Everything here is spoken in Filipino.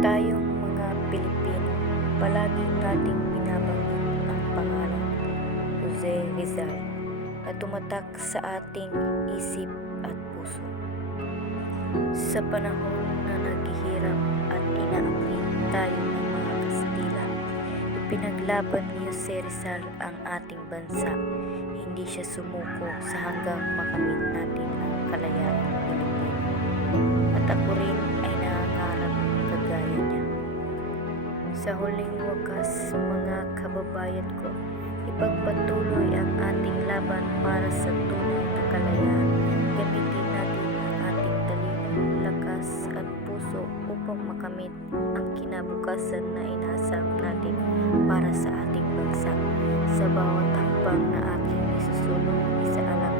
Tayong mga Pilipino, palagi nating binabanggit ang pangalan Jose Rizal na tumatak sa ating isip at puso. Sa panahon na naghihirap at inaapi tayo ng mga Kastila, ipinaglaban ni Jose Rizal ang ating bansa. Hindi siya sumuko sa hanggang makamit natin ang kalayaang Pilipino. At ako rin ay nangangarap kagaya niya. Sa huling wakas, mga kababayan ko, ipagpatuloy ang ating laban para sa tunay na kalayaan. Gamitin natin ang ating talino, lakas at puso upang makamit ang kinabukasan na inaasam natin para sa ating bansa. Sa bawat hakbang na aking isusulong, isaalang